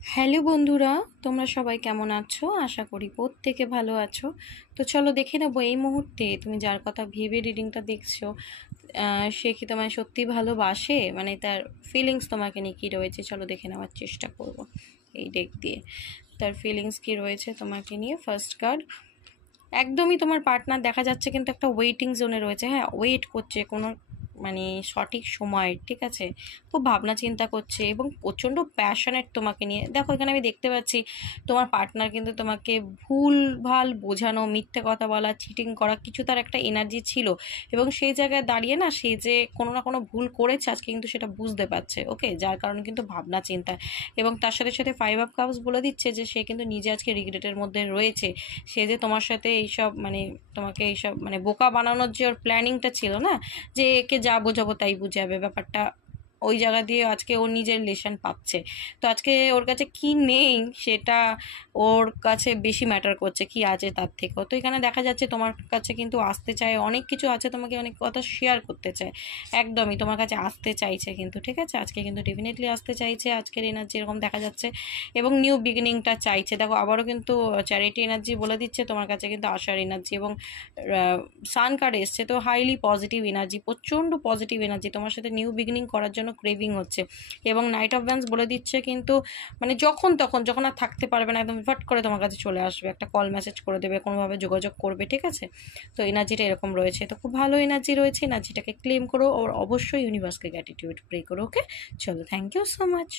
Hello বন্ধুরা, তোমরা সবাই কেমন আছো? আশা করি প্রত্যেকে ভালো আছো। তো চলো দেখে নেবো এই মুহূর্তে তুমি যার কথা ভেবে রিডিংটা দেখছো সে কি তোমায় সত্যি ভালোবাসে, মানে তার ফিলিংস তোমাকে নিয়ে কী রয়েছে। চলো দেখে নেওয়ার চেষ্টা করব এই ডেক দিয়ে তার ফিলিংস কী রয়েছে তোমাকে নিয়ে। ফার্স্ট কার্ড, একদমই তোমার পার্টনার দেখা যাচ্ছে কিন্তু একটা ওয়েটিং জোনে রয়েছে। হ্যাঁ, ওয়েট করছে কোনো মানে সঠিক সময়, ঠিক আছে। খুব ভাবনা চিন্তা করছে এবং প্রচণ্ড প্যাশনেট তোমাকে নিয়ে। দেখো এখানে আমি দেখতে পাচ্ছি তোমার পার্টনার কিন্তু তোমাকে ভুল ভাল বোঝানো, মিথ্যে কথা বলা, চিটিং করা কিছু তার একটা এনার্জি ছিল এবং সেই জায়গায় দাঁড়িয়ে না সে যে কোনো না কোনো ভুল করেছে আজকে কিন্তু সেটা বুঝতে পারছে। ওকে, যার কারণে কিন্তু ভাবনা চিন্তা এবং তার সাথে সাথে 5 অফ কাপস বলে দিচ্ছে যে সে কিন্তু নিজে আজকে রিগ্রেটের মধ্যে রয়েছে। সে যে তোমার সাথে এইসব মানে তোমাকে এইসব মানে বোকা বানানোর যে ওর প্ল্যানিংটা ছিল না, যে একে যা বোঝাবো তাই বুঝাবে, ব্যাপারটা ওই জায়গা দিয়ে আজকে ও নিজের লেসন পাচ্ছে। তো আজকে ওর কাছে কি নেই সেটা ওর কাছে বেশি ম্যাটার করছে কি আছে তার থেকেও। তো এখানে দেখা যাচ্ছে তোমার কাছে কিন্তু আসতে চায়, অনেক কিছু আছে, তোমাকে অনেক কথা শেয়ার করতে চায়, একদমই তোমার কাছে আসতে চাইছে কিন্তু, ঠিক আছে। আজকে কিন্তু ডেফিনেটলি আসতে চাইছে, আজকের এনার্জি এরকম দেখা যাচ্ছে এবং নিউ বিগিনিংটা চাইছে। দেখো আবারও কিন্তু চ্যারিটি এনার্জি বলে দিচ্ছে তোমার কাছে কিন্তু আসার এনার্জি এবং সান কার্ড এসছে, তো হাইলি পজিটিভ এনার্জি, প্রচণ্ড পজিটিভ এনার্জি, তোমার সাথে নিউ বিগিনিং করার জন্য ক্রেভিং হচ্ছে। এবং নাইট অফ ভ্যান্স বলে দিচ্ছে কিন্তু মানে যখন তখন যখন আর থাকতে পারবে না একদম ফট করে তোমার কাছে চলে আসবে, একটা কল মেসেজ করে দেবে, কোনোভাবে যোগাযোগ করবে, ঠিক আছে। তো এনার্জিটা এরকম রয়েছে, তো খুব ভালো এনার্জি রয়েছে। এনার্জিটাকে ক্লেম করো, আর অবশ্যই ইউনিভার্সকে গ্র্যাটিটিউড প্রে করো। ওকে, চলো, থ্যাংক ইউ সো মাচ।